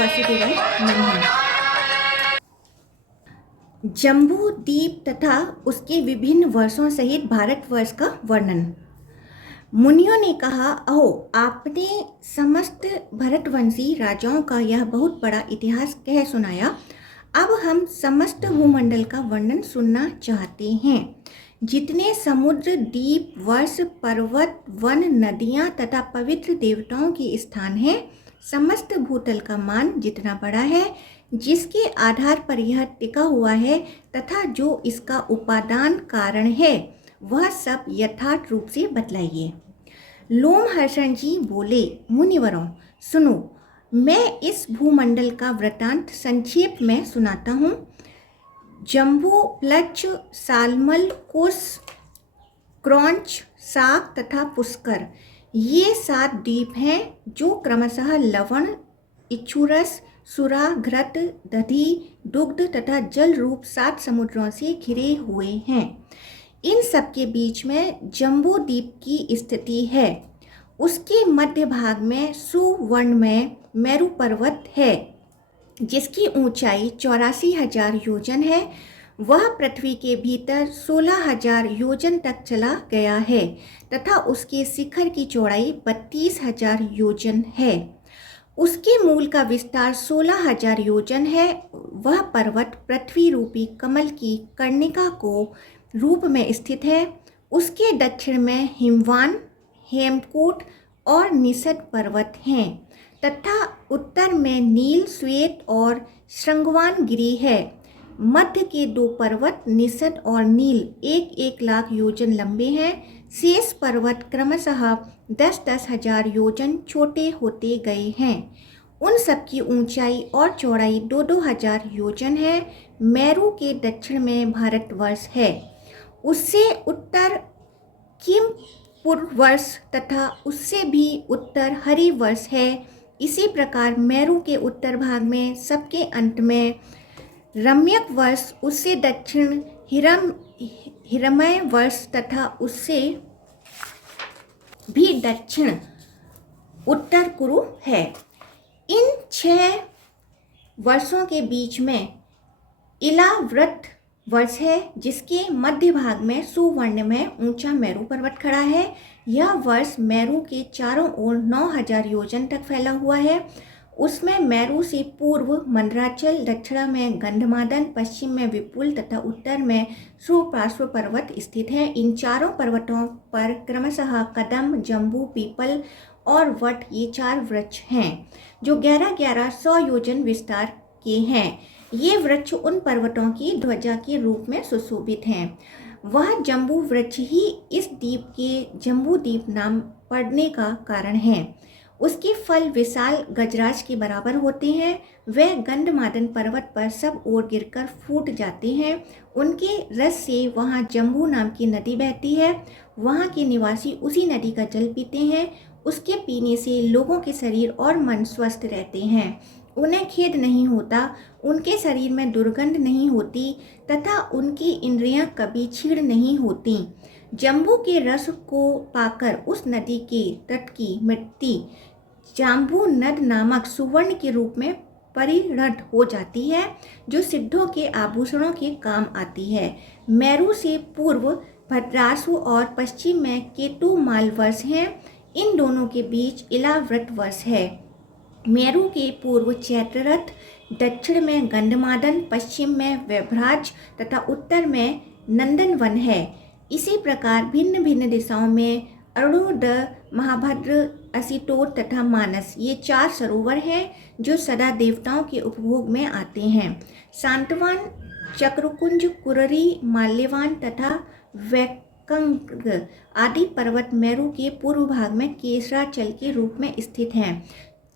वासुदेवाय नमः। जम्बू द्वीप तथा उसके विभिन्न वर्षों सहित भारतवर्ष का वर्णन। मुनियों ने कहा, अहो, आपने समस्त भरतवंशी राजाओं का यह बहुत बड़ा इतिहास कह सुनाया। अब हम समस्त भूमंडल का वर्णन सुनना चाहते हैं। जितने समुद्र, द्वीप, वर्ष, पर्वत, वन, नदियाँ तथा पवित्र देवताओं के स्थान हैं, समस्त भूतल का मान जितना बड़ा है, जिसके आधार पर यह टिका हुआ है तथा जो इसका उपादान कारण है, वह सब यथार्थ रूप से बतलाइए। लोमहर्षण जी बोले, मुनिवरों सुनो, मैं इस भूमंडल का वृतांत संक्षेप में सुनाता हूँ। जम्बू, प्लच, सालमल, कुश, क्रौंच, साक तथा पुष्कर, ये 7 द्वीप हैं जो क्रमशः लवण, इक्षुरस, सुरा, घृत, दधि, दुग्ध तथा जल रूप 7 समुद्रों से घिरे हुए हैं। इन सब के बीच में जम्बू द्वीप की स्थिति है। उसके मध्य भाग में सुवर्ण में मेरु पर्वत है, जिसकी ऊंचाई 84,000 योजन है। वह पृथ्वी के भीतर 16,000 योजन तक चला गया है तथा उसके शिखर की चौड़ाई 32,000 योजन है। उसके मूल का विस्तार 16,000 योजन है। वह पर्वत पृथ्वी रूपी कमल की कर्णिका को रूप में स्थित है। उसके दक्षिण में हिमवान, हेमकूट और निषद पर्वत हैं तथा उत्तर में नील, श्वेत और श्रृंगवान गिरी है। मध्य के 2 पर्वत निषद और नील 1-1 लाख योजन लंबे हैं। शेष पर्वत क्रमशः 10-10 हजार योजन छोटे होते गए हैं। उन सब की ऊंचाई और चौड़ाई 2-2 हजार योजन है। मेरु के दक्षिण में भारतवर्ष है, उससे उत्तर किमपुरवर्ष तथा उससे भी उत्तर हरिवर्ष है। इसी प्रकार मेरु के उत्तर भाग में सबके अंत में रम्यक वर्ष, उससे दक्षिण हिरमय वर्ष तथा उससे भी दक्षिण उत्तर कुरु है। इन 6 वर्षों के बीच में इलाव्रत वर्ष है, जिसके मध्य भाग में सुवर्ण में ऊंचा मेरु पर्वत खड़ा है। यह वर्ष मेरु के चारों ओर 9,000 योजन तक फैला हुआ है। उसमें मेरु से पूर्व मंदराचल, दक्षिण में गंधमादन, पश्चिम में विपुल तथा उत्तर में सुपार्श्व पर्वत स्थित हैं। इन चारों पर्वतों पर क्रमशः कदम, जम्बू, पीपल और वट, ये 4 वृक्ष हैं जो 1100 योजन विस्तार के हैं। ये वृक्ष उन पर्वतों की ध्वजा के रूप में सुशोभित हैं। वह जम्बू वृक्ष ही इस द्वीप के जम्बू द्वीप नाम पड़ने का कारण है। उसके फल विशाल गजराज के बराबर होते हैं। वह गंधमादन पर्वत पर सब ओर गिरकर फूट जाते हैं। उनके रस से वहाँ जम्बू नाम की नदी बहती है। वहाँ के निवासी उसी नदी का जल पीते हैं। उसके पीने से लोगों के शरीर और मन स्वस्थ रहते हैं। उन्हें खेद नहीं होता, उनके शरीर में दुर्गंध नहीं होती तथा उनकी इंद्रियां कभी क्षीण नहीं होती। जम्बू के रस को पाकर उस नदी के तट की मिट्टी जाम्बू नद नामक सुवर्ण के रूप में परिणत हो जाती है, जो सिद्धों के आभूषणों के काम आती है। मेरु से पूर्व भद्रासु और पश्चिम में केतुमाल वर्ष हैं। इन दोनों के बीच इलाव्रत वर्ष है। मेरु के पूर्व चैत्ररथ, दक्षिण में गंधमादन, पश्चिम में व्यभराज तथा उत्तर में नंदनवन है। इसी प्रकार भिन्न भिन्न दिशाओं में अरुणोदय, महाभद्र, असितोत तथा मानस, ये 4 सरोवर हैं जो सदा देवताओं के उपभोग में आते हैं। शांतवान, चक्रकुंज, कुररी, माल्यवान तथा वैकंग आदि पर्वत मेरु के पूर्व भाग में केसराचल के रूप में स्थित हैं।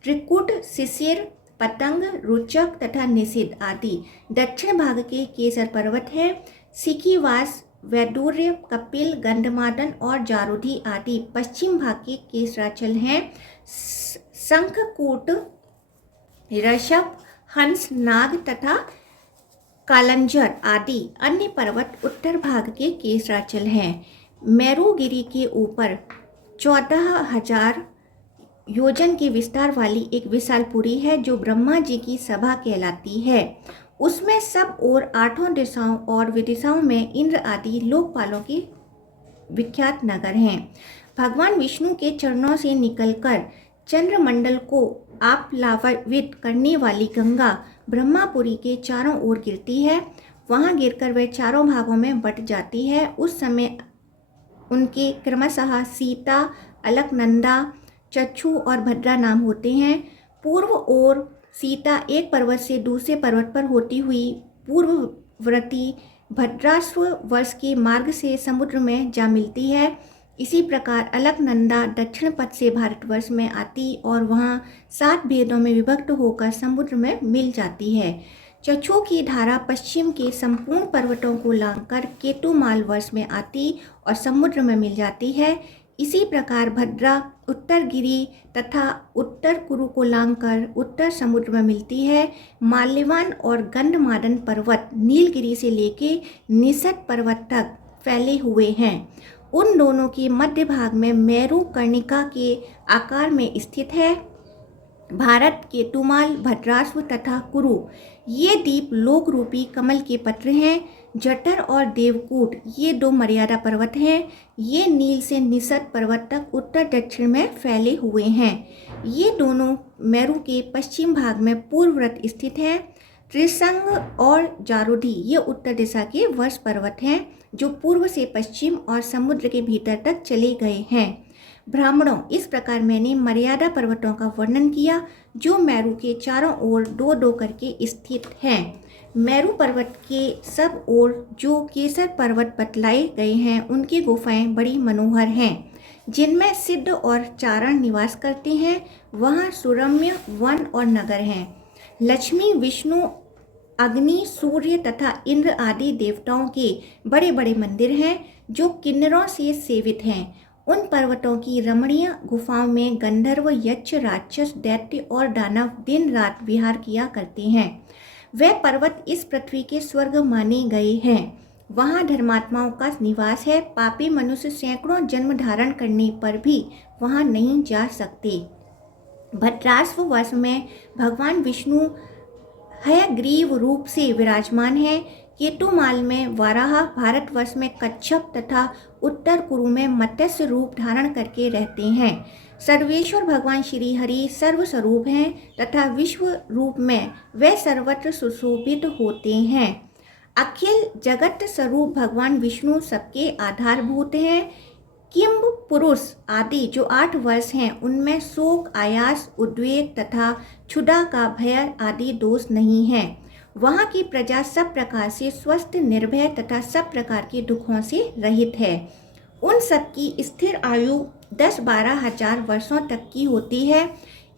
त्रिकुट, शिशिर, पतंग, रुचक तथा निषिद्ध आदि दक्षिण भाग के केसर पर्वत हैं। सिकिवास, वैदुर्य, कपिल, गंधमादन और जारुधि आदि पश्चिम भाग के केसराचल हैं। शंखकूट, ऋषभ, हंस, नाग तथा कालंजर आदि अन्य पर्वत उत्तर भाग के केसराचल हैं। मेरुगिरी के ऊपर 14,000 योजन के विस्तार वाली एक विशालपुरी है जो ब्रह्मा जी की सभा कहलाती है। उसमें सब और 8 दिशाओं और विदिशाओं में इंद्र आदि लोकपालों के विख्यात नगर हैं। भगवान विष्णु के चरणों से निकलकर चंद्रमंडल को आप्लावित करने वाली गंगा ब्रह्मापुरी के चारों ओर गिरती है। वहां गिरकर वह चारों भागों में बट जाती है। उस समय उनके क्रमशः सीता, अलकनंदा, चक्षु और भद्रा नाम होते हैं। पूर्व ओर सीता एक पर्वत से दूसरे पर्वत पर होती हुई पूर्ववर्ती भद्राश्व वर्ष के मार्ग से समुद्र में जा मिलती है। इसी प्रकार अलकनंदा दक्षिण पथ से भारतवर्ष में आती और वहाँ 7 भेदों में विभक्त होकर समुद्र में मिल जाती है। चक्षु की धारा पश्चिम के संपूर्ण पर्वतों को लांघकर केतुमाल वर्ष में आती और समुद्र में मिल जाती है। इसी प्रकार भद्रा उत्तरगिरी तथा उत्तर कुरु को लांघकर उत्तर समुद्र में मिलती है। माल्यवान और गंधमादन पर्वत नीलगिरी से लेके निषद पर्वत तक फैले हुए हैं। उन दोनों के मध्य भाग में मेरु कर्णिका के आकार में स्थित है। भारत, केतुमाल, भद्राश्व तथा कुरु ये द्वीप लोक रूपी कमल के पत्र हैं। जठर और देवकूट ये 2 मर्यादा पर्वत हैं। ये नील से निषद पर्वत तक उत्तर दक्षिण में फैले हुए हैं। ये दोनों मेरु के पश्चिम भाग में पूर्ववत स्थित हैं। त्रिशंग और जारोधी ये उत्तर दिशा के वर्ष पर्वत हैं जो पूर्व से पश्चिम और समुद्र के भीतर तक चले गए हैं। ब्राह्मणों, इस प्रकार मैंने मर्यादा पर्वतों का वर्णन किया जो मेरु के चारों ओर 2-2 करके स्थित हैं। मेरु पर्वत के सब ओर जो केसर पर्वत बतलाए गए हैं उनकी गुफाएं बड़ी मनोहर हैं जिनमें सिद्ध और चारण निवास करते हैं। वहाँ सुरम्य वन और नगर हैं। लक्ष्मी, विष्णु, अग्नि, सूर्य तथा इंद्र आदि देवताओं के बड़े बड़े मंदिर हैं जो किन्नरों से सेवित हैं। उन पर्वतों की रमणीय गुफाओं में गंधर्व, यक्ष, राक्षस, दैत्य और दानव दिन रात विहार किया करते हैं। वे पर्वत इस पृथ्वी के स्वर्ग माने गए हैं। वहाँ धर्मात्माओं का निवास है। पापी मनुष्य सैकड़ों जन्म धारण करने पर भी वहाँ नहीं जा सकते। भद्राश्व वर्ष में भगवान विष्णु हयग्रीव रूप से विराजमान है। केतुमाल में वाराह, भारतवर्ष में कच्छप तथा उत्तर कुरु में मत्स्य रूप धारण करके रहते हैं। सर्वेश्वर भगवान श्री हरि सर्वस्वरूप हैं तथा विश्व रूप में वे सर्वत्र सुशोभित होते हैं। अखिल जगत स्वरूप भगवान विष्णु सबके आधारभूत हैं। किंब पुरुष आदि जो 8 वर्ष हैं उनमें शोक, आयास, उद्वेग तथा क्षुधा का भय आदि दोष नहीं है। वहाँ की प्रजा सब प्रकार से स्वस्थ, निर्भय तथा सब प्रकार के दुखों से रहित है। उन सब की स्थिर आयु 10-12 हजार वर्षों तक की होती है।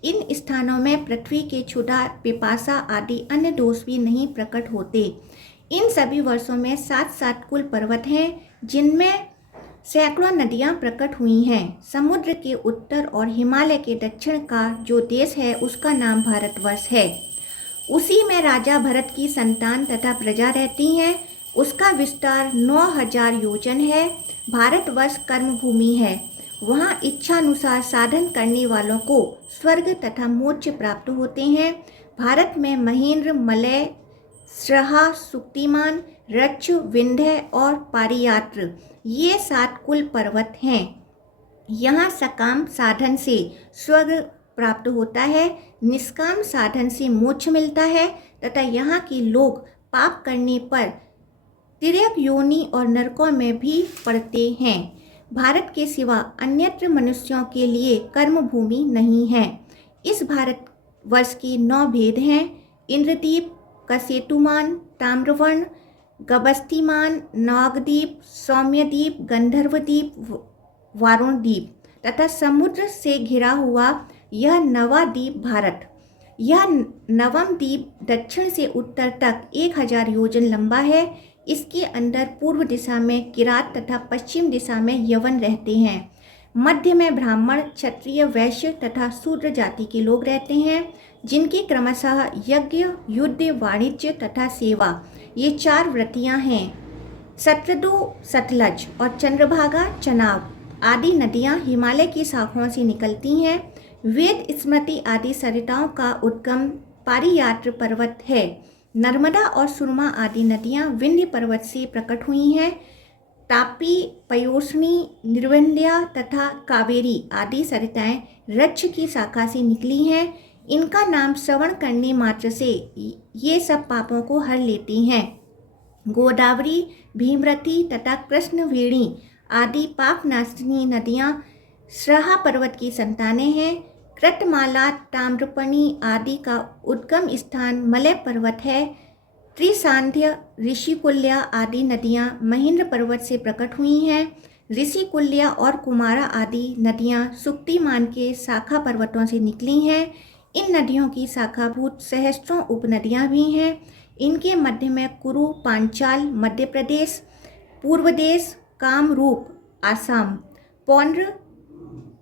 इन स्थानों में पृथ्वी के क्षुधा, पिपासा आदि अन्य दोष भी नहीं प्रकट होते। इन सभी वर्षों में 7-7 कुल पर्वत हैं जिनमें सैकड़ों नदियाँ प्रकट हुई हैं। समुद्र के उत्तर और हिमालय के दक्षिण का जो देश है उसका नाम भारतवर्ष है। उसी में राजा भरत की संतान तथा प्रजा रहती हैं। उसका विस्तार 9000 योजन है। भारतवर्ष कर्मभूमि है। वहाँ इच्छानुसार साधन करने वालों को स्वर्ग तथा मोक्ष प्राप्त होते हैं। भारत में महेंद्र, मलय, श्रहा, सुक्तिमान, रक्ष, विंध्य और पारियात्र ये 7 कुल पर्वत हैं। यहाँ सकाम साधन से स्वर्ग प्राप्त होता है, निष्काम साधन से मोक्ष मिलता है तथा यहाँ के लोग पाप करने पर तिर्यक योनि और नरकों में भी पड़ते हैं। भारत के सिवा अन्यत्र मनुष्यों के लिए कर्म भूमि नहीं है। इस भारत वर्ष के 9 भेद हैं: इंद्रदीप, कसेतुमान, ताम्रवर्ण, गबस्तिमान, नागदीप, सौम्यदीप, गंधर्वदीप, वारुणदीप तथा समुद्र से घिरा हुआ यह नवा द्वीप भारत। यह नवम द्वीप दक्षिण से उत्तर तक 1000 योजन लंबा है। इसके अंदर पूर्व दिशा में किरात तथा पश्चिम दिशा में यवन रहते हैं। मध्य में ब्राह्मण, क्षत्रिय, वैश्य तथा शूद्र जाति के लोग रहते हैं जिनकी क्रमशः यज्ञ, युद्ध, वाणिज्य तथा सेवा ये 4 वृत्तियां हैं। सतलु, सतलज और चंद्रभागा, चनाब आदि नदियां हिमालय की शाखाओं से निकलती हैं। वेद, स्मृति आदि सरिताओं का उद्गम पारियात्र पर्वत है। नर्मदा और सुरमा आदि नदियाँ विंध्य पर्वत से प्रकट हुई हैं। तापी, पयोष्णी, निर्वंध्या तथा कावेरी आदि सरिताएं रक्ष की शाखा से निकली हैं। इनका नाम श्रवण करने मात्र से ये सब पापों को हर लेती हैं। गोदावरी, भीमरथी तथा कृष्णवेणी आदि पापनाशिनी नदियाँ श्रहा पर्वत की संतानें हैं। कृतमाला, ताम्रपर्णी आदि का उद्गम स्थान मलय पर्वत है। त्रिसांध्य, ऋषिकुल्या आदि नदियाँ महेंद्र पर्वत से प्रकट हुई हैं। ऋषिकुल्या और कुमारा आदि नदियाँ सुक्तिमान के शाखा पर्वतों से निकली हैं। इन नदियों की शाखाभूत सहस्त्रों उपनदियाँ भी हैं। इनके मध्य में कुरु, पांचाल मध्य प्रदेश, पूर्वदेश, कामरूप आसाम, पौंड्र,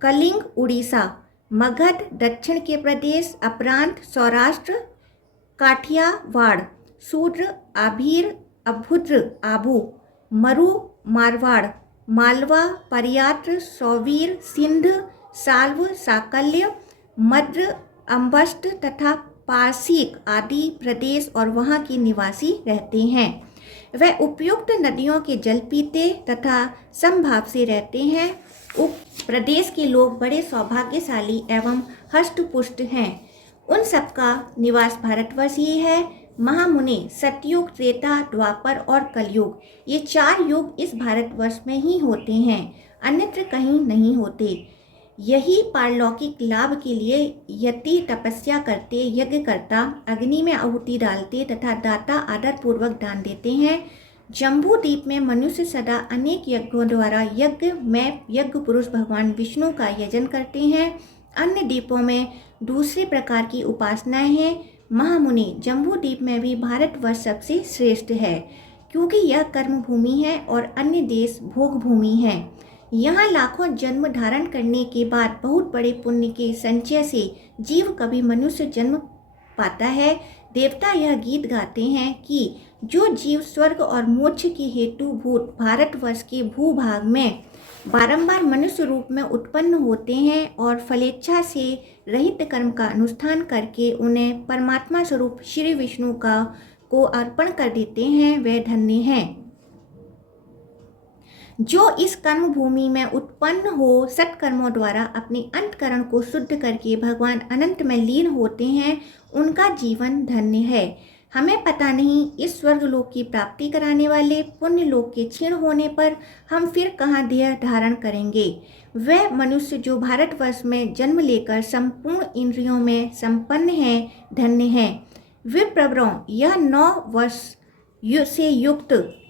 कलिंग उड़ीसा, मगध दक्षिण के प्रदेश, अपरांत सौराष्ट्र, काठियावाड़, शूद्र, आभीर, अभुद्र, आबू, मरु, मारवाड़, मालवा, परियात्र, सौवीर, सिंध, साल्व, साकल्य, मद्र, अम्बस्ट तथा पारसिक आदि प्रदेश और वहाँ के निवासी रहते हैं। वह उपयुक्त नदियों के जल पीते तथा समभाव से रहते हैं। उप प्रदेश के लोग बड़े सौभाग्यशाली एवं हष्टपुष्ट हैं। उन सबका निवास भारतवर्ष ही है। महामुनि, सतयुग, त्रेता, द्वापर और कलयुग, ये 4 युग इस भारतवर्ष में ही होते हैं, अन्यत्र कहीं नहीं होते। यही पारलौकिक लाभ के लिए यति तपस्या करते, यज्ञ करता, अग्नि में आहुति डालते तथा दाता आदर पूर्वक दान देते हैं। जम्बू द्वीप में मनुष्य सदा अनेक यज्ञों द्वारा यज्ञ में यज्ञ पुरुष भगवान विष्णु का यजन करते हैं। अन्य द्वीपों में दूसरे प्रकार की उपासनाएं हैं। महामुनि, जम्बू द्वीप में भी भारतवर्ष सबसे श्रेष्ठ है, क्योंकि यह कर्म भूमि है और अन्य देश भोग भूमि है। यहाँ लाखों जन्म धारण करने के बाद बहुत बड़े पुण्य के संचय से जीव कभी मनुष्य जन्म पाता है। देवता यह गीत गाते हैं कि जो जीव स्वर्ग और मोक्ष के हेतु भूत भारतवर्ष के भूभाग में बारंबार मनुष्य रूप में उत्पन्न होते हैं और फलेच्छा से रहित कर्म का अनुष्ठान करके उन्हें परमात्मा स्वरूप श्री विष्णु को अर्पण कर देते हैं, वे धन्य हैं। जो इस कर्म भूमि में उत्पन्न हो सत्कर्मों द्वारा अपने अंतकरण को शुद्ध करके भगवान अनंत में लीन होते हैं, उनका जीवन धन्य है। हमें पता नहीं इस स्वर्ग लोक की प्राप्ति कराने वाले पुण्य लोक के क्षीण होने पर हम फिर कहाँ देह धारण करेंगे। वह मनुष्य जो भारतवर्ष में जन्म लेकर संपूर्ण इंद्रियों में संपन्न है, धन्य है। विप्रवरों, यह 9 वर्ष से युक्त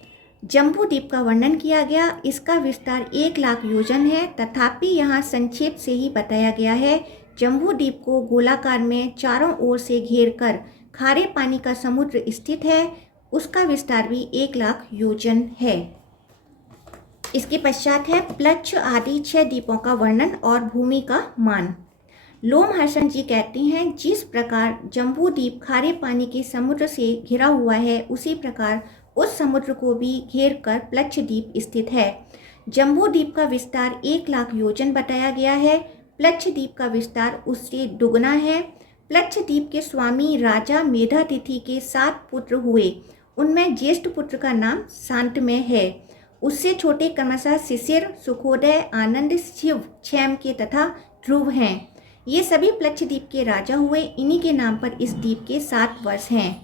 जम्बू द्वीप का वर्णन किया गया। इसका विस्तार 1 लाख योजन है, तथापि यहाँ संक्षेप से ही बताया गया है। जम्बू द्वीप को गोलाकार में चारों ओर से घेरकर खारे पानी का समुद्र स्थित है। उसका विस्तार भी 1 लाख योजन है। इसके पश्चात है प्लक्ष आदि 6 द्वीपों का वर्णन और भूमि का मान। लोमहर्षण जी कहते हैं, जिस प्रकार जम्बू द्वीप खारे पानी के समुद्र से घिरा हुआ है, उसी प्रकार उस समुद्र को भी घेर कर प्लक्ष द्वीप स्थित है। जम्बू द्वीप का विस्तार 1 लाख योजन बताया गया है। प्लक्ष द्वीप का विस्तार उससे दुगना है। प्लक्ष द्वीप के स्वामी राजा मेधातिथि के 7 पुत्र हुए। उनमें ज्येष्ठ पुत्र का नाम शांतमय है। उससे छोटे क्रमशः शिशिर, सुखोदय, आनंद, शिव, क्षेम के तथा ध्रुव हैं। ये सभी प्लक्ष द्वीप के राजा हुए। इन्हीं के नाम पर इस द्वीप के 7 वर्ष हैं।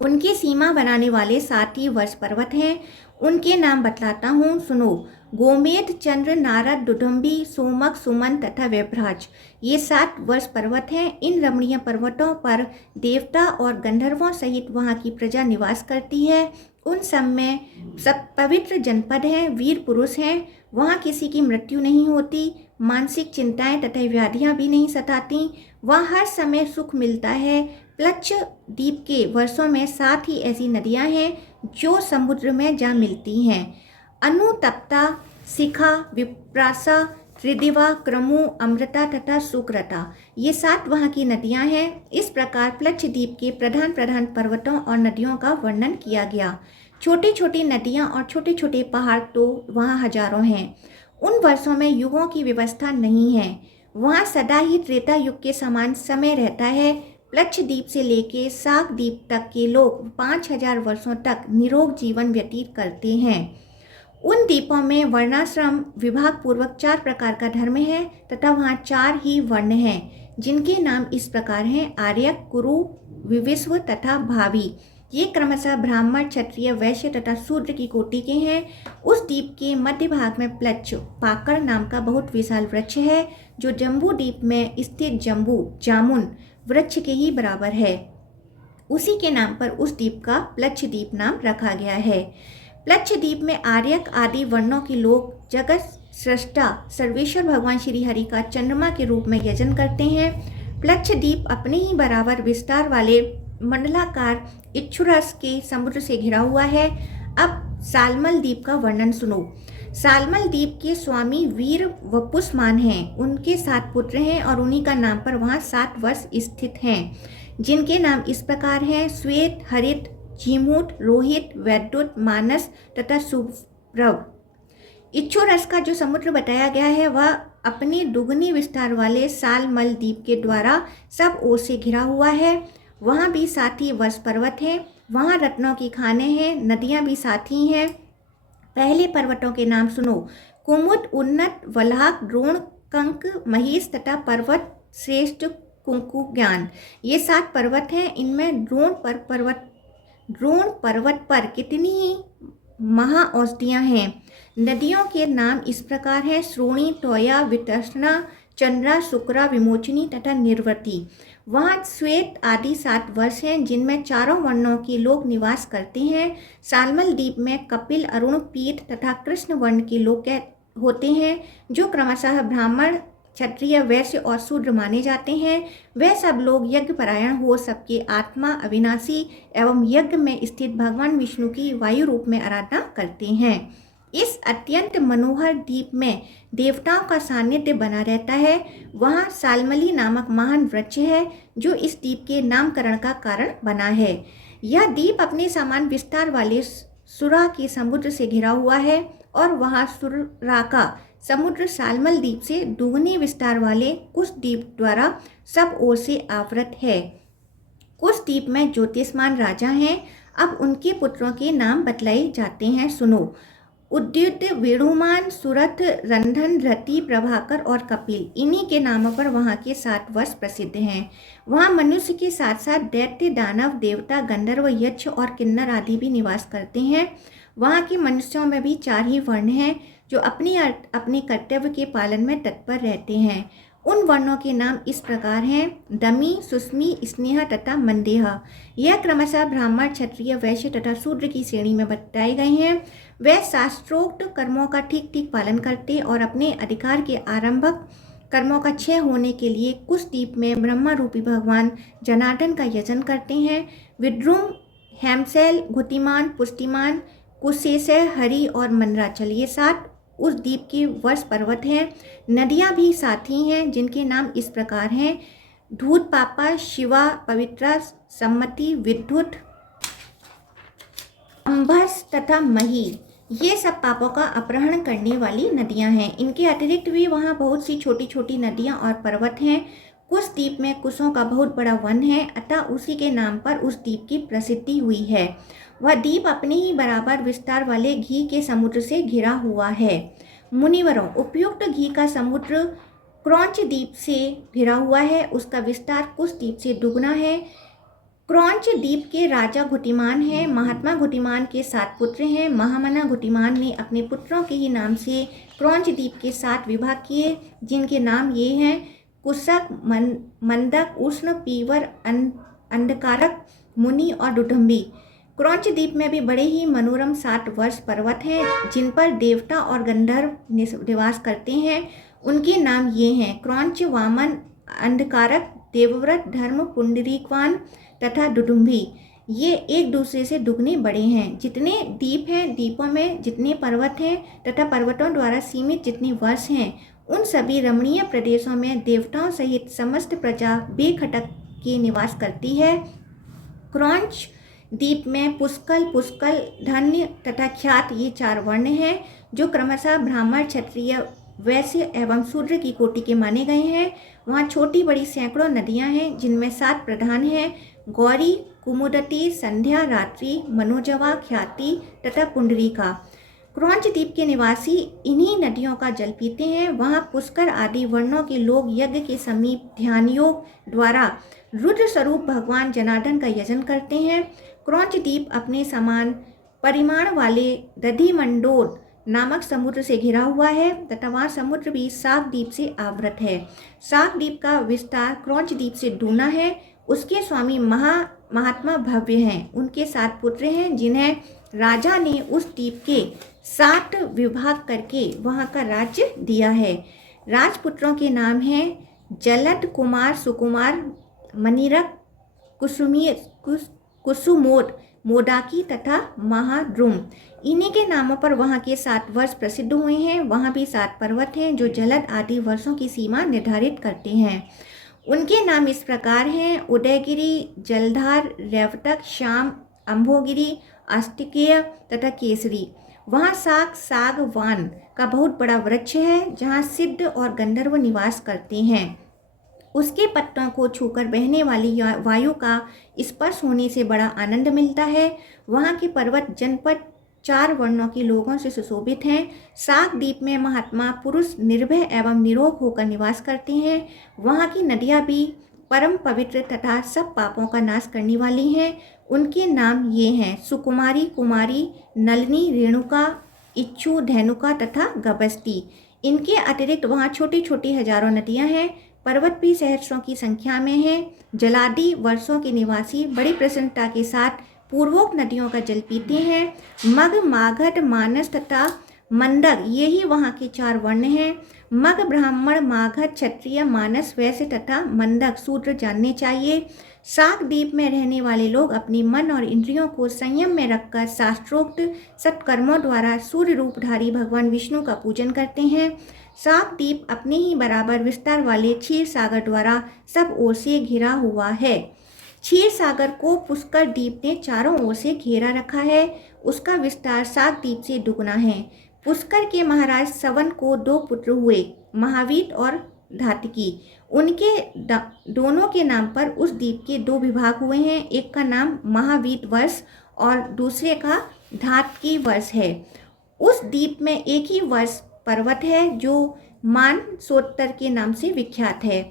उनकी सीमा बनाने वाले 7 ही वर्ष पर्वत हैं। उनके नाम बतलाता हूँ, सुनो। गोमेध, चंद्र, नारद, दुदुम्बी, सोमक, सुमन तथा व्यभ्राज, ये 7 वर्ष पर्वत हैं। इन रमणीय पर्वतों पर देवता और गंधर्वों सहित वहाँ की प्रजा निवास करती है। उन सब में सब पवित्र जनपद हैं, वीर पुरुष हैं। वहाँ किसी की मृत्यु नहीं होती, मानसिक चिंताएं तथा व्याधियाँ भी नहीं सताती। वहाँ हर समय सुख मिलता है। प्लक्ष द्वीप के वर्षों में 7 ही ऐसी नदियाँ हैं जो समुद्र में जा मिलती हैं। अनुतप्ता, शिखा, विप्रासा, त्रिदिवा, क्रमु, अमृता तथा सुक्रता, ये 7 वहाँ की नदियाँ हैं। इस प्रकार प्लक्ष द्वीप के प्रधान प्रधान पर्वतों और नदियों का वर्णन किया गया। छोटी छोटी नदियाँ और छोटे छोटे पहाड़ तो वहाँ हजारों हैं। उन वर्षों में युगों की व्यवस्था नहीं है। वहाँ सदा ही त्रेता युग के समान समय रहता है। प्लक्षद्वीप से लेकर साक द्वीप तक के लोग 5000 वर्षों तक निरोग जीवन व्यतीत करते हैं। उन द्वीपों में वर्णाश्रम विभाग पूर्वक 4 प्रकार का धर्म है तथा वहाँ 4 ही वर्ण हैं, जिनके नाम इस प्रकार हैं: आर्यक, कुरु, विविस्व तथा भावी। ये क्रमशः ब्राह्मण, क्षत्रिय, वैश्य तथा शूद्र की कोटि के हैं। उस द्वीप के मध्य भाग में प्लच पाकड़ नाम का बहुत विशाल वृक्ष है, जो जम्बू द्वीप में स्थित जम्बू जामुन वृक्ष के ही बराबर है। उसी के नाम पर उस द्वीप का प्लक्षद्वीप नाम रखा गया है। प्लक्षद्वीप में आर्यक आदि वर्णों के लोग जगत सृष्टा सर्वेश्वर भगवान श्री हरि का चंद्रमा के रूप में यजन करते हैं। प्लक्षद्वीप अपने ही बराबर विस्तार वाले मंडलाकार इक्षुरस के समुद्र से घिरा हुआ है। अब सालमल द्वीप का वर्णन सुनो। सालमल द्वीप के स्वामी वीर वपुष्मान हैं। उनके 7 पुत्र हैं और उन्हीं का नाम पर वहाँ 7 वर्ष स्थित हैं, जिनके नाम इस प्रकार हैं: श्वेत, हरित, झीमूट, रोहित, वैद्युत, मानस तथा सुप्रभ। इक्षुरस का जो समुद्र बताया गया है वह अपने दुगनी विस्तार वाले सालमल द्वीप के द्वारा सब ओर से घिरा हुआ है। वहाँ भी 7 ही वर्ष पर्वत हैं। वहाँ रत्नों की खानें हैं, नदियाँ भी 7 ही हैं। पहले पर्वतों के नाम सुनो: कुमुद, उन्नत, वल्हाक, द्रोण, कंक, महीस तथा पर्वत श्रेष्ठ कुंकुज्ञान। ये 7 पर्वत हैं। इनमें द्रोण पर्वत पर कितनी ही महाऔषधियाँ हैं। नदियों के नाम इस प्रकार हैं: श्रोणी, टोया, वितृष्णा, चंद्रा, शुक्रा, विमोचनी तथा निर्वती। वहाँ श्वेत आदि 7 वर्ष हैं, जिनमें चारों वर्णों के लोग निवास करते हैं। सालमल द्वीप में कपिल, अरुण, पीठ तथा कृष्ण वर्ण के लोग होते हैं, जो क्रमशः ब्राह्मण, क्षत्रिय, वैश्य और शूद्र माने जाते हैं। वह सब लोग यज्ञ परायण हो सबके आत्मा अविनाशी एवं यज्ञ में स्थित भगवान विष्णु की वायु रूप में आराधना करते हैं। इस अत्यंत मनोहर द्वीप में देवताओं का सानिध्य बना रहता है। वहाँ सालमली नामक महान वृक्ष है, जो इस द्वीप के नामकरण का कारण बना है। यह द्वीप अपने समान विस्तार वाले सुरा के समुद्र से घिरा हुआ है और वहाँ सुरा का समुद्र सालमल द्वीप से दुगने विस्तार वाले कुश द्वीप द्वारा सब ओर से आवृत है। कुश द्वीप में ज्योतिष्मान राजा हैं। अब उनके पुत्रों के नाम बतलाए जाते हैं, सुनो। उद्युत, वेणुमान, सुरथ, रंधन, रति, प्रभाकर और कपिल, इन्हीं के नामों पर वहाँ के 7 वर्ष प्रसिद्ध हैं। वहाँ मनुष्य के साथ साथ दैत्य, दानव, देवता, गंधर्व, यक्ष और किन्नर आदि भी निवास करते हैं। वहाँ के मनुष्यों में भी 4 ही वर्ण हैं, जो अपने कर्तव्य के पालन में तत्पर रहते हैं। उन वर्णों के नाम इस प्रकार हैं: दमी, सुस्मी, स्नेह तथा मंदेह। यह क्रमशः ब्राह्मण, क्षत्रिय, वैश्य तथा शूद्र की श्रेणी में बताए गए हैं। वे शास्त्रोक्त कर्मों का ठीक ठीक पालन करते और अपने अधिकार के आरंभक कर्मों का क्षय होने के लिए कुश द्वीप में ब्रह्मा रूपी भगवान जनार्दन का यजन करते हैं। विद्रुम, हेमशैल, घुतिमान, पुष्टिमान, कुशेशय, हरि और मंदराचल, ये 7 उस द्वीप के वर्ष पर्वत हैं। नदियाँ भी 7 ही हैं, जिनके नाम इस प्रकार हैं: धूत, पापा, शिवा, पवित्रा, सम्मति, विद्युत, अंबस तथा मही। ये सब पापों का अपहरण करने वाली नदियां हैं। इनके अतिरिक्त भी वहाँ बहुत सी छोटी छोटी नदियां और पर्वत हैं। कुश द्वीप में कुशों का बहुत बड़ा वन है, अतः उसी के नाम पर उस द्वीप की प्रसिद्धि हुई है। वह द्वीप अपने ही बराबर विस्तार वाले घी के समुद्र से घिरा हुआ है। मुनिवरों, उपयुक्त घी का समुद्र क्रौंच द्वीप से घिरा हुआ है। उसका विस्तार कुश द्वीप से दुगना है। क्रौंच द्वीप के राजा घुतिमान हैं। महात्मा घुतिमान के 7 पुत्र हैं। महामना घुतिमान ने अपने पुत्रों के ही नाम से क्रौंच द्वीप के 7 विभाग किए, जिनके नाम ये हैं: कुशक, मंदक, उष्ण, पीवर, अंधकारक, मुनि और डुडुम्बी। क्रौंच द्वीप में भी बड़े ही मनोरम 7 वर्ष पर्वत हैं, जिन पर देवता और गंधर्व निवास करते हैं। उनके नाम ये हैं: क्रौंच, वामन, अंधकारक, देवव्रत, धर्म, पुंडरीकवान तथा डुडुम्बी। ये एक दूसरे से दुगने बड़े हैं। जितने द्वीप हैं, द्वीपों में जितने पर्वत हैं तथा पर्वतों द्वारा सीमित जितने वर्ष हैं, उन सभी रमणीय प्रदेशों में देवताओं सहित समस्त प्रजा बेखटक के निवास करती है। क्रौंच द्वीप में पुष्कल, धन्य तथा ख्यात, ये 4 वर्ण हैं, जो क्रमशः ब्राह्मण, क्षत्रिय, वैश्य एवं शूद्र की कोटि के माने गए हैं। वहाँ छोटी बड़ी सैकड़ों नदियाँ हैं, जिनमें 7 प्रधान हैं: गौरी, कुमुदती, संध्या, रात्रि, मनोजवा, ख्याति तथा पुंडरीका। क्रौंच द्वीप के निवासी इन्हीं नदियों का जल पीते हैं। वहाँ पुष्कर आदि वर्णों के लोग यज्ञ के समीप ध्यान योग द्वारा रुद्र स्वरूप भगवान जनार्दन का यजन करते हैं। क्रौंच द्वीप अपने समान परिमाण वाले दधिमंडोर नामक समुद्र से घिरा हुआ है तथा वहाँ समुद्र भी साग द्वीप से आवृत है। साग द्वीप का विस्तार क्रौंच द्वीप से दूना है। उसके स्वामी महात्मा भव्य हैं। उनके 7 पुत्र हैं, जिन्हें राजा ने उस द्वीप के 7 विभाग करके वहाँ का राज्य दिया है। राजपुत्रों के नाम हैं जलद कुमार, सुकुमार, मणिरक, कुसुमोद, मोदाकी तथा महाद्रुम। इन्हीं के नामों पर वहाँ के 7 वर्ष प्रसिद्ध हुए हैं। वहाँ भी 7 पर्वत हैं जो जलद आदि वर्षों की सीमा निर्धारित करते हैं। उनके नाम इस प्रकार हैं: उदयगिरी, जलधार, रेवतक, श्याम, अम्भोगिरी, अस्तिकेय तथा केसरी। वहाँ सागवान का बहुत बड़ा वृक्ष है, जहाँ सिद्ध और गंधर्व निवास करते हैं। उसके पत्तों को छूकर बहने वाली वायु का स्पर्श होने से बड़ा आनंद मिलता है। वहाँ के पर्वत जनपद 4 वर्णों के लोगों से सुशोभित हैं। साग द्वीप में महात्मा पुरुष निर्भय एवं निरोग होकर निवास करते हैं। वहाँ की नदियाँ भी परम पवित्र तथा सब पापों का नाश करने वाली हैं। उनके नाम ये हैं: सुकुमारी, कुमारी, नलिनी, रेणुका, इच्छु, धेनुका तथा गबस्ती। इनके अतिरिक्त वहाँ छोटी छोटी हजारों नदियाँ हैं। पर्वत भी सहस्रों की संख्या में हैं। जलादि वर्षों के निवासी बड़ी प्रसन्नता के साथ पूर्वोक्त नदियों का जल पीते हैं। मग, मागध, मानस तथा मंदक, ये ही वहाँ के 4 वर्ण हैं। मग, ब्राह्मण, मागध, क्षत्रिय, मानस, वैश्य तथा मंदक शूद्र जानने चाहिए। साग द्वीप में रहने वाले लोग अपनी मन और इंद्रियों को संयम में रखकर शास्त्रोक्त सत्कर्मों द्वारा सूर्य रूपधारी भगवान विष्णु का पूजन करते हैं। साग द्वीप अपने ही बराबर विस्तार वाले क्षीर सागर द्वारा सब ओर से घिरा हुआ है। क्षीर सागर को पुष्कर द्वीप ने चारों ओर से घेरा रखा है। उसका विस्तार साग द्वीप से दुगना है। पुष्कर के महाराज सवन को 2 पुत्र हुए, महावीर और धातकी। उनके दोनों के नाम पर उस द्वीप के 2 विभाग हुए हैं। एक का नाम महावीर वर्ष और दूसरे का धातकी वर्ष है। उस द्वीप में एक ही वर्ष पर्वत है जो मानसोत्तर के नाम से विख्यात है।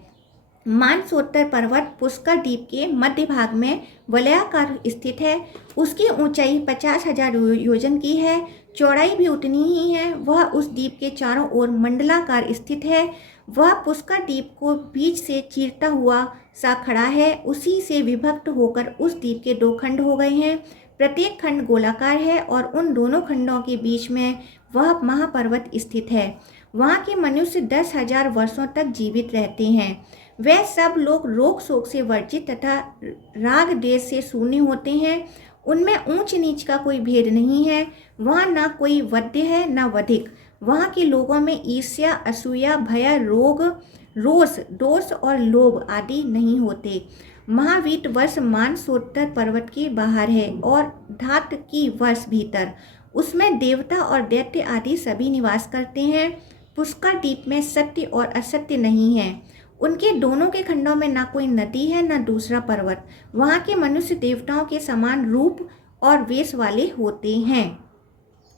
मानसोत्तर पर्वत पुष्कर द्वीप के मध्य भाग में वलयाकार स्थित है। उसकी ऊंचाई 50,000 योजन की है, चौड़ाई भी उतनी ही है। वह उस द्वीप के चारों ओर मंडलाकार स्थित है। वह पुष्कर द्वीप को बीच से चीरता हुआ सा खड़ा है। उसी से विभक्त होकर उस द्वीप के 2 खंड हो गए हैं। प्रत्येक खंड गोलाकार है और उन दोनों खंडों के बीच में वह महापर्वत स्थित है। वहाँ के मनुष्य 10,000 वर्षों तक जीवित रहते हैं। वे सब लोग रोग शोक से वर्जित तथा राग द्वेष से शून्य होते हैं। उनमें ऊंच नीच का कोई भेद नहीं है। वहाँ ना कोई वध्य है न वधिक। वहाँ के लोगों में ईर्ष्या, असूया, भय, रोग, रोष, दोष और लोभ आदि नहीं होते। महावीर वर्ष मानसोत्तर पर्वत के बाहर है और धात की वर्ष भीतर। उसमें देवता और दैत्य आदि सभी निवास करते हैं। पुष्कर द्वीप में सत्य और असत्य नहीं है। उनके दोनों के खंडों में ना कोई नदी है न दूसरा पर्वत। वहाँ के मनुष्य देवताओं के समान रूप और वेश वाले होते हैं।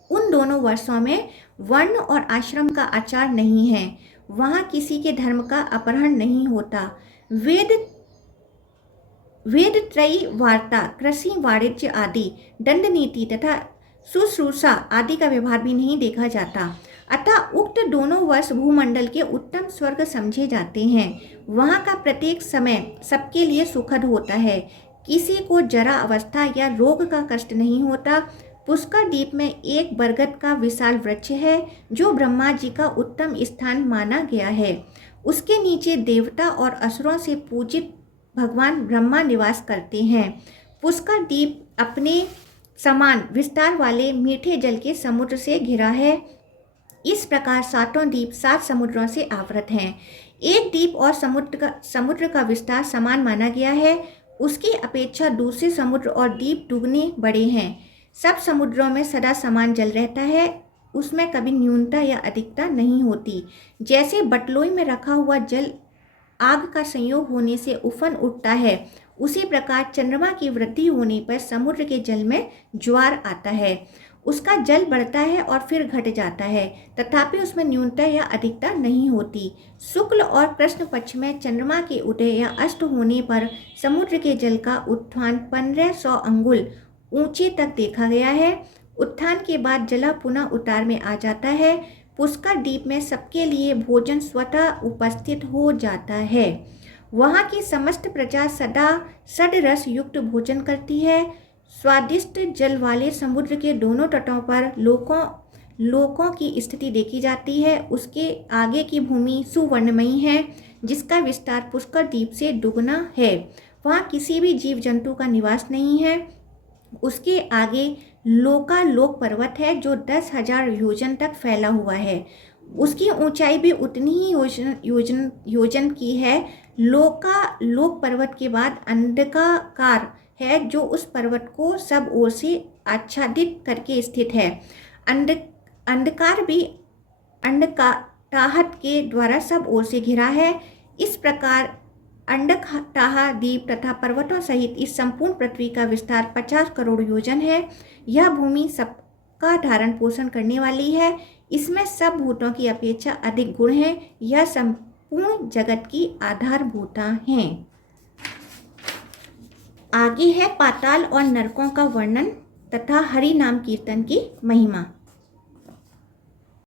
उन दोनों वर्षों में वर्ण और आश्रम का आचार नहीं है। वहाँ किसी के धर्म का अपहरण नहीं होता। वेद त्रयी वार्ता, कृषि, वाणिज्य आदि, दंड नीति तथा शुश्रूषा आदि का व्यवहार भी नहीं देखा जाता। अतः उक्त दोनों वर्ष भूमंडल के उत्तम स्वर्ग समझे जाते हैं। वहाँ का प्रत्येक समय सबके लिए सुखद होता है। किसी को जरा अवस्था या रोग का कष्ट नहीं होता। पुष्कर द्वीप में एक बरगद का विशाल वृक्ष है जो ब्रह्मा जी का उत्तम स्थान माना गया है। उसके नीचे देवता और असुरों से पूजित भगवान ब्रह्मा निवास करते हैं। पुष्कर द्वीप अपने समान विस्तार वाले मीठे जल के समुद्र से घिरा है। इस प्रकार 7 द्वीप 7 समुद्रों से आवृत हैं। एक द्वीप और समुद्र का विस्तार समान माना गया है। उसकी अपेक्षा दूसरे समुद्र और द्वीप दुगने बड़े हैं। सब समुद्रों में सदा समान जल रहता है। उसमें कभी न्यूनता या अधिकता नहीं होती। जैसे बटलोई में रखा हुआ जल आग का संयोग होने से उफन उठता है, उसी प्रकार चंद्रमा की वृद्धि होने पर समुद्र के जल में ज्वार आता है। उसका जल बढ़ता है और फिर घट जाता है, तथापि उसमें न्यूनता या अधिकता नहीं होती। शुक्ल और कृष्ण पक्ष में चंद्रमा के उदय या अस्त होने पर समुद्र के जल का उत्थान 1500 अंगुल ऊंचे तक देखा गया है। उत्थान के बाद जल पुनः उतार में आ जाता है। पुष्कर द्वीप में सबके लिए भोजन स्वतः उपस्थित हो जाता है। वहाँ की समस्त प्रजा सदा षड्रस युक्त भोजन करती है। स्वादिष्ट जल वाले समुद्र के दोनों तटों पर लोकों की स्थिति देखी जाती है। उसके आगे की भूमि सुवर्णमयी है, जिसका विस्तार पुष्कर द्वीप से दुगना है। वहाँ किसी भी जीव जंतु का निवास नहीं है। उसके आगे लोकालोक पर्वत है, जो 10,000 योजन तक फैला हुआ है। उसकी ऊंचाई भी उतनी ही योजन की है। लोकालोक पर्वत के बाद अंडकाकार है, जो उस पर्वत को सब ओर से आच्छादित करके स्थित है। अंडकार भी अंडकाटाहट के द्वारा सब ओर से घिरा है। इस प्रकार अंडकटाह द्वीप तथा पर्वतों सहित इस संपूर्ण पृथ्वी का विस्तार 50 करोड़ योजन है। यह भूमि सबका धारण पोषण करने वाली है। इसमें सब भूतों की अपेक्षा अधिक गुण हैं। यह संपूर्ण जगत की आधारभूता हैं। आगे है पाताल और नरकों का वर्णन तथा हरि नाम कीर्तन की महिमा।